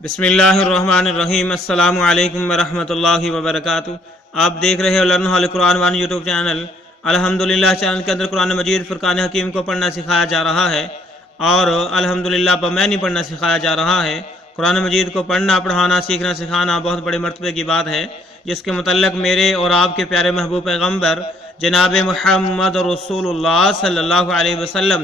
بسم اللہ الرحمن الرحیم۔ السلام علیکم ورحمۃ اللہ وبرکاتہ۔ آپ دیکھ رہے ہو learn hall Quran one YouTube channel. الحمدللہ چینل کے اندر قرآن مجید فرقان حکیم کو پڑھنا سکھایا جا رہا ہے، اور الحمدللہ بمعنی پڑھنا سکھایا جا رہا ہے۔ قرآن مجید کو پڑھنا، پڑھانا، سیکھنا، سکھانا بہت بڑے مرتبے کی بات ہے، جس کے متعلق میرے اور آپ کے پیارے محبوب پیغمبر جناب محمد رسول اللہ صلی اللہ علیہ وسلم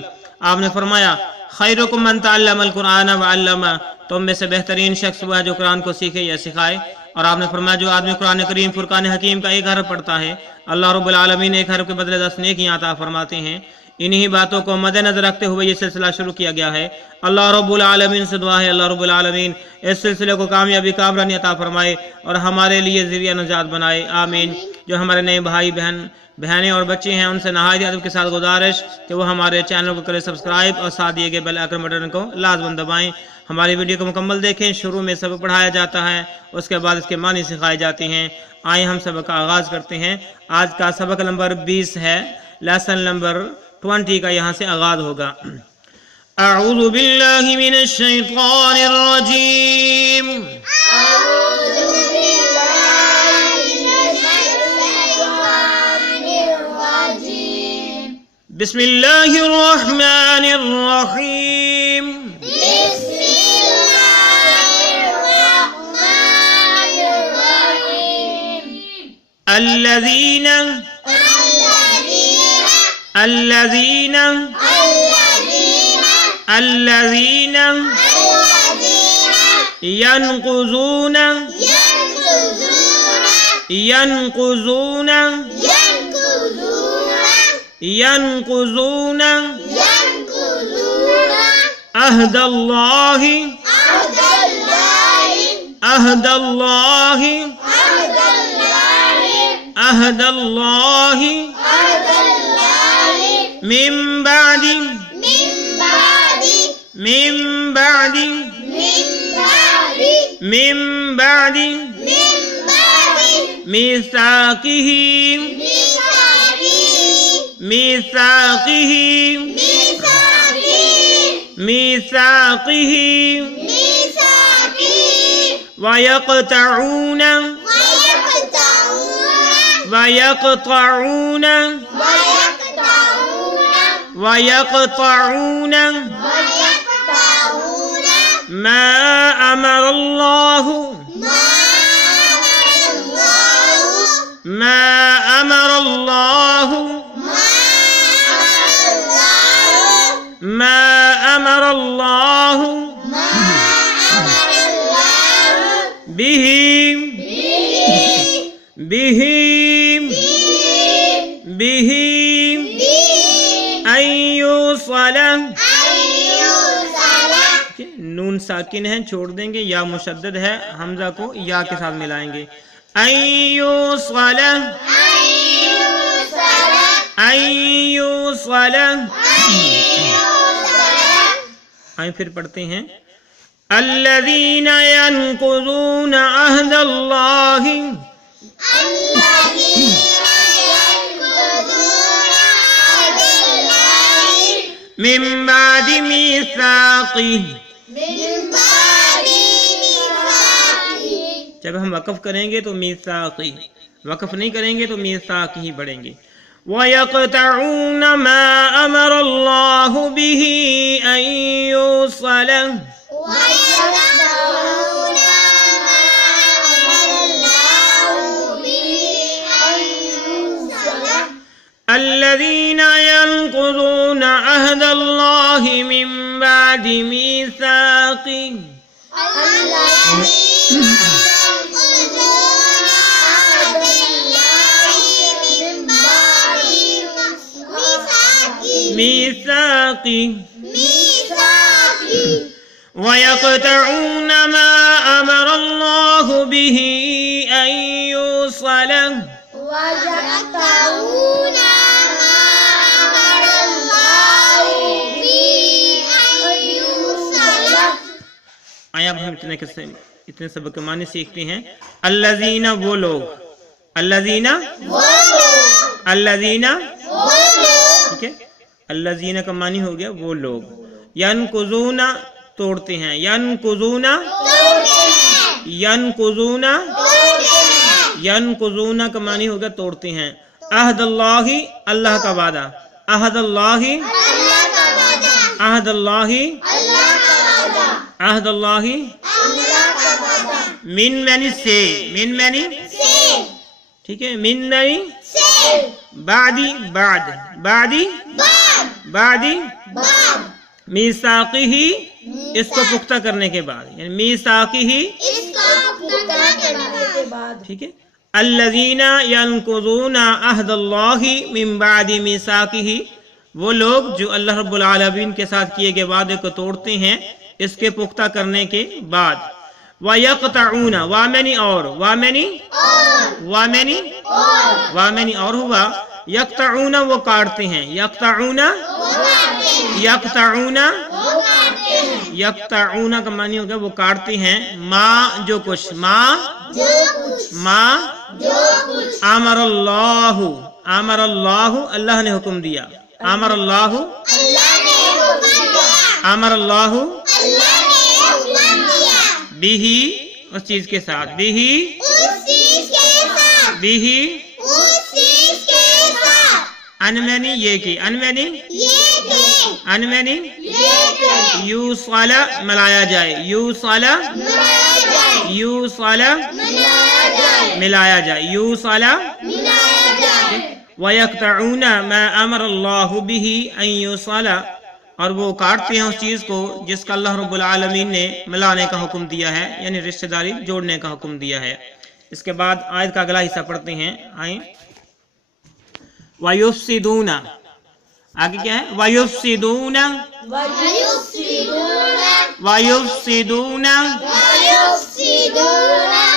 آپ نے فرمایا، خیرکم من تعلم القرآن وعلمہ، تم میں سے بہترین شخص وہ ہے جو قرآن کو سیکھے یا سکھائے۔ اور آپ نے فرمایا، جو آدمی قرآن کریم فرقان حکیم کا ایک حرف پڑھتا ہے، اللہ رب العالمین ایک حرف کے بدلے 10 نیکیاں عطا فرماتے ہیں۔ انہی باتوں کو مد نظر رکھتے ہوئے یہ سلسلہ شروع کیا گیا ہے۔ اللہ رب العالمین سے دعا ہے، اللہ رب العالمین اس سلسلے کو کامیابی کامرانی عطا فرمائے اور ہمارے لیے ذریعہ نجات بنائے، آمین۔ جو ہمارے نئے بھائی بہنیں اور بچے ہیں، ان سے نہایت ادب کے ساتھ گزارش کہ وہ ہمارے چینل کو کرے سبسکرائب اور ساتھ دیے گئے بیل آئکن بٹن کو لازم دبائیں۔ ہماری ویڈیو کو مکمل دیکھیں۔ شروع میں سبق پڑھایا جاتا ہے، اس کے بعد اس کے معنی سکھائے جاتے ہیں۔ آئیں ہم سبق کا آغاز کرتے ہیں۔ آج کا سبق نمبر 20 ہے، لیسن نمبر 20 کا یہاں سے آغاز ہوگا۔ اعوذ باللہ من الشیطان الرجیم، بسم اللہ الرحمن الرحیم، الذین ينقضون عهد اللہ من بعد ميثاقه ويقطعون ما أمر الله به أن يوصل، نون ساکن ہے، چھوڑ دیں گے، یا مشدد ہے، حمزہ کو یا کے ساتھ ملائیں گے۔ ان یوصل، آئیں پھر پڑھتے ہیں، الذین ينقضون عہد اللہ من بعد میثاقہ۔ جب ہم وقف کریں گے تو میثاقی، وقف نہیں کریں گے تو میثاق ہی پڑھیں گے۔ وَيَقْطَعُونَ مَا أَمَرَ اللَّهُ بِهِ أَن يُوصَلَ، الَّذِينَ يَنقُضُونَ عَهْدَ اللَّهِ مِن بَعْدِ مِيثَاقِهِ، وَيَقْطَعُونَ مَا أَمَرَ اللَّهُ بِهِ أَن يُوصَلَ، آیا اب ہم اتنے سبق کے معنی سیکھتے ہیں۔ الذین وہ لوگ، الذین ٹھیک ہے، الذین کا معنی ہو گیا وہ لوگ، ینقضون तोड़ते हैं। यनकुज़ूना यनकुज़ूना यनकुज़ूना का मानी होगा तोड़ते हैं। अहदल्लाहि अल्लाह का वादा, अहदल्लाहि अहदल्लाहि अहदल्लाहि मिन मैनी से, मिन मैनी ठीक है, मिन मैनी बादी बाद, बादी बादी मीसाक़िही इसको पुख्ता करने के बाद, यानी मीसाक़िही ठीक है। अल्लज़ीना यनकुज़ूना अहदल्लाहि मिन बादी मीसाक़िही वो लोग जो अल्लाह रब्बुल आलमीन के साथ किए गए वादे को तोड़ते हैं इसके पुख्ता करने के बाद। वयक़तऊना वामनी और वामनी वामनी वामनी और हुआ यक़तऊना वो काटते हैं, यक़तऊना यक़तऊना यक़तऊना का मानी होगा वो काटते हैं। माँ जो कुछ, माँ माँ अमरल्लाहु अमरल्लाहु अल्लाह ने हुक्म दिया, अमरल्लाहु अमरल्लाहु बिही उस चीज के साथ, बिही बिही अनमनी ये की, अनमनी अनमनी यूसाला मिलाया जाए, यूसाला यूसाला मिलाया जाए, यूसाला। वयक़तऊना मा अमरल्लाहु बिही अन यूसाला और वो काटते हैं उस चीज को जिसका अल्लाह रब्बुल आलमीन ने मिलाने का हुक्म दिया है, यानी रिश्तेदारी जोड़ने का हुक्म दिया है। इसके बाद आयत का अगला हिस्सा पढ़ते हैं, आए। वयुफ्सिदूना आगे क्या है, वयुफ्सिदूना वयुफ्सिदूना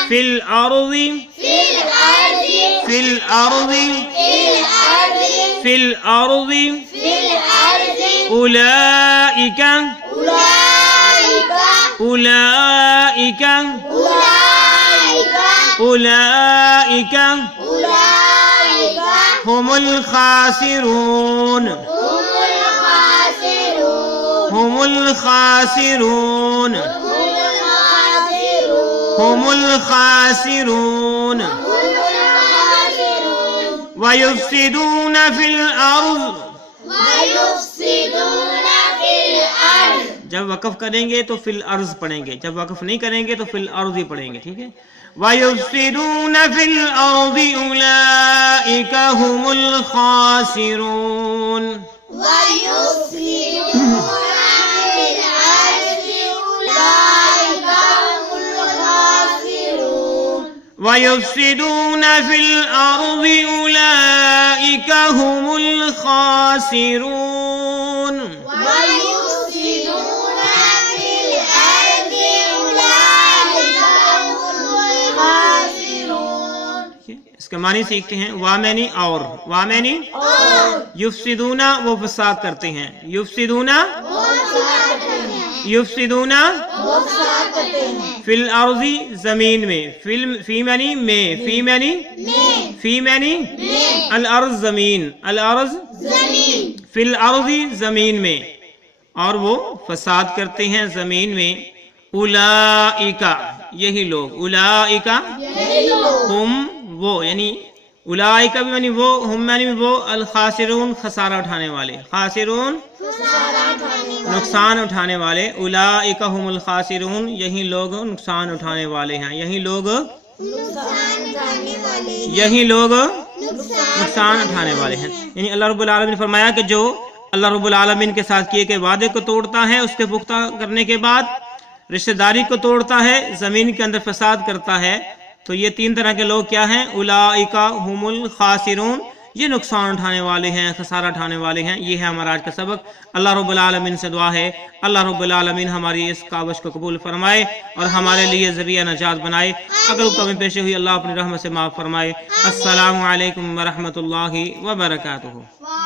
फिल अर्ज़ि फिल अर्ज़ि फिल अर्ज़ि उलाइका उलाइका उलाइका हुमुल खासिरून हुमुल खासिरून हुमुल खासिरून वयुफ्सिदून फिल अर्ज़ जब वक़फ़ करेंगे तो फिल अर्ज़ पढ़ेंगे, जब वक़फ़ नहीं करेंगे तो फिल अर्ज़ ही पढ़ेंगे, ठीक है। वयुफ्सिदून फिल अर्ज़ि उलाइका हुमुल खासिरून वयुफ्सिदून फिल अर्ज़ि उलाइका हुमुल खासिरून। इसके मानी सीखते हैं। वामनी और, वामनी युफ्सिदूना वो फसाद करते हैं, युफ्सिदूना युफ्सिदूना फिल अर्ज़ि जमीन में, फी मैनी में, फी मैनी फी मैनी अल अर्ज़ जमीन, अल अर्ज़ फिल अर्ज़ि जमीन में, और वो फसाद करते हैं जमीन में। उलाइका यही लोग, उलाइका हुम वो, यानी उलाइका भी यानी वो, हुम यानी वो, अल खासिरून खसारा उठाने वाले, खासिरून नुकसान उठाने वाले, उलाइका हुमुल खासिरून यही लोग नुकसान उठाने वाले हैं, यही लोग यही लोग नुकसान उठाने वाले हैं। यानी अल्लाह रब्बुल आलमीन ने फरमाया कि जो अल्लाह रब्बुल आलमीन के साथ किए गए वादे को तोड़ता है, उसके पुख्ता करने के बाद रिश्तेदारी को तोड़ता है, जमीन के अंदर फसाद करता है, तो ये तीन तरह के लोग क्या हैं, उलाइका हुमुल खासिरून, ये नुकसान उठाने वाले हैं, खसारा उठाने वाले हैं। ये है हमारा आज का सबक। अल्लाह रब्बुल आलमीन से दुआ है अल्लाह रब्बुल आलमीन हमारी इस कावश को कबूल फरमाए और हमारे लिए ज़रिया नजात बनाए। अगर कमी पेश हुई अल्लाह अपनी रहमत से माफ़ फरमाए। अस्सलामु अलैकुम व रहमतुल्लाहि व बरकातुहू।